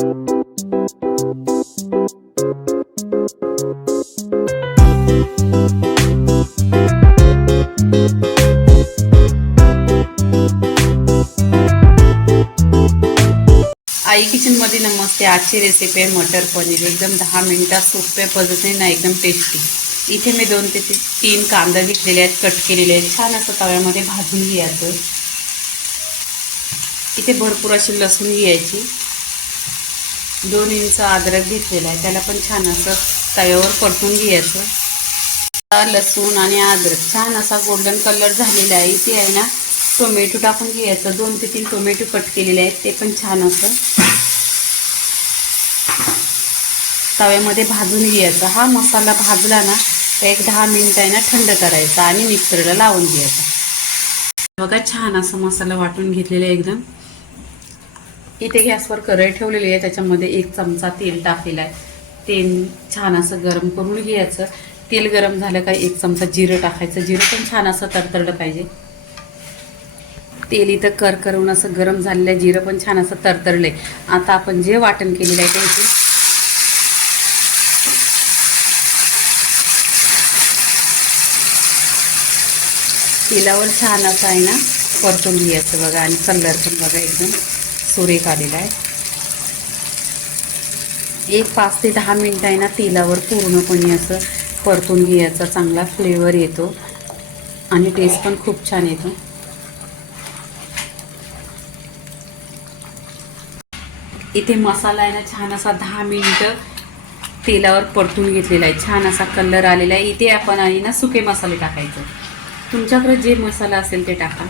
आई किचनमध्ये नमस्ते. आजची रेसिपी आहे मटर पनीर. एकदम 10 मिनिटात सोप्या पद्धतीने ना एकदम टेस्टी. इथे मी 2 ते 3 कांदा घेतलेले आहेत, कट केलेले आहेत. छान असं तव्यामध्ये भाजून घ्यायचं. इथे भरपूर अशी लसूण घ्यायची. 2 इंच अद्रक घेतलेला आहे, त्याला पण छान असं तव्यावर परतून घ्यायचं. लसूण आणि अद्रक छान असा गोल्डन कलर झालेला आहे. इथे आहे ना टोमॅटो टाकून घ्यायचं. 2 ते 3 टोमॅटो कट केलेले आहेत, ते पण छान असं तव्यामध्ये भाजून घ्यायचा. हा मसाला भाजला ना तर एक 10 मिनिटं आहे ना थंड करायचा आणि मिक्सरला लावून घ्यायचा. बघा छान असा मसाला वाटून घेतलेला आहे एकदम. इथे गॅसवर कढई ठेवलेली आहे, त्याच्यामध्ये 1 चमचा तेल टाकलेला आहे. तेल छान असं गरम करून घ्यायचं. तेल गरम झालं का 1 चमचा जिरं टाकायचं. जिरं पण छान असं तडतडलं पाहिजे. तेल इथं करकरून असं गरम झालेलं आहे, जिरं पण छान असं तडतडलंय. आता आपण जे वाटण केलेलं आहे ते तेलावर छान असं आहे ना परतून घ्यायचं. बघा आणि कलर पण बघा एकदम सुरेख आलेला आहे. एक 5 ते 10 मिनिटं आहे ना तेलावर पूर्णपणे असं परतून घ्यायचा. चांगला फ्लेवर येतो आणि टेस्ट पण खूप छान येतो. इथे मसाला आहे ना छान असा 10 मिनिटं तेलावर परतून घेतलेला आहे. छान असा कलर आलेला आहे. इथे आपण आहे ना सुके मसाले टाकायचे. तुमच्याकडे जे मसाला असेल ते टाका.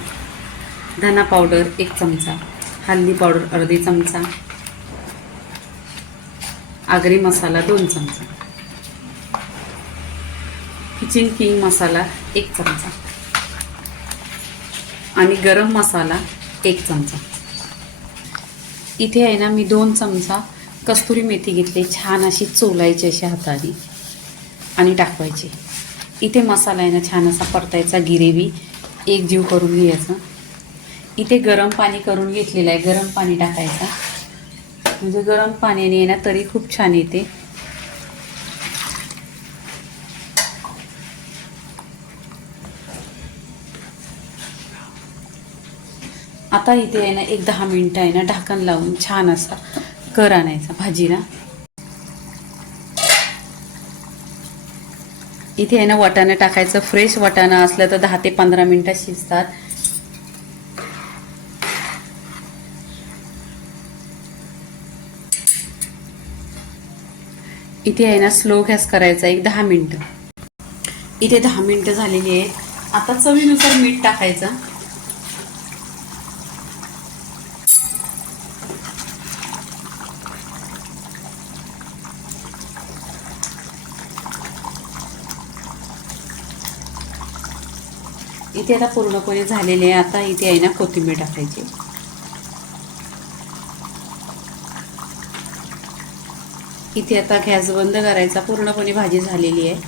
धना पावडर 1 चमचा, हळदी पावडर अर्धी चमचा, आगरी मसाला 2 चमचा, किचन किंग मसाला 1 चमचा आणि गरम मसाला 1 चमचा. इथे आहे ना मी 2 चमचा कस्तुरी मेथी घेतली. छान अशी चोलायची अशा हाताने आणि टाकवायची. इथे मसाला आहे ना छान असा परतायचा. गिरेवी एक जीव करून घ्यायचा. इथे गरम पाणी करून घेतलेलं आहे. गरम पाणी टाकायचं, म्हणजे गरम पाण्याने आहे ना तरी खूप छान येते. आता इथे आहे ना एक 10 मिनिटं आहे ना ढाकण लावून छान असा कर आणायचा भाजीला. इथे आहे ना वाटाणा टाकायचं. फ्रेश वाटाणा असलं तर 10 ते 15 मिनिटं शिजतात. इथे आहे ना स्लो गॅस करायचा एक 10 मिनिटं. इथे 10 मिनिटं झालेली आहेत. आता चवीनुसार मीठ टाकायचं. इथे आता पूर्णपणे झालेले आहे. आता इथे आहे ना कोथिंबीर टाकायची. इथे आता गॅस बंद करायचा. पूर्णपणे भाजी झालेली आहे.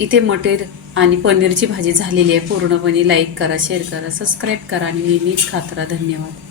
इथे मटर आणि पनीरची भाजी झालेली आहे पूर्णपणे. लाईक करा, शेअर करा, सबस्क्राईब करा आणि नेहमीच खात राहा. धन्यवाद.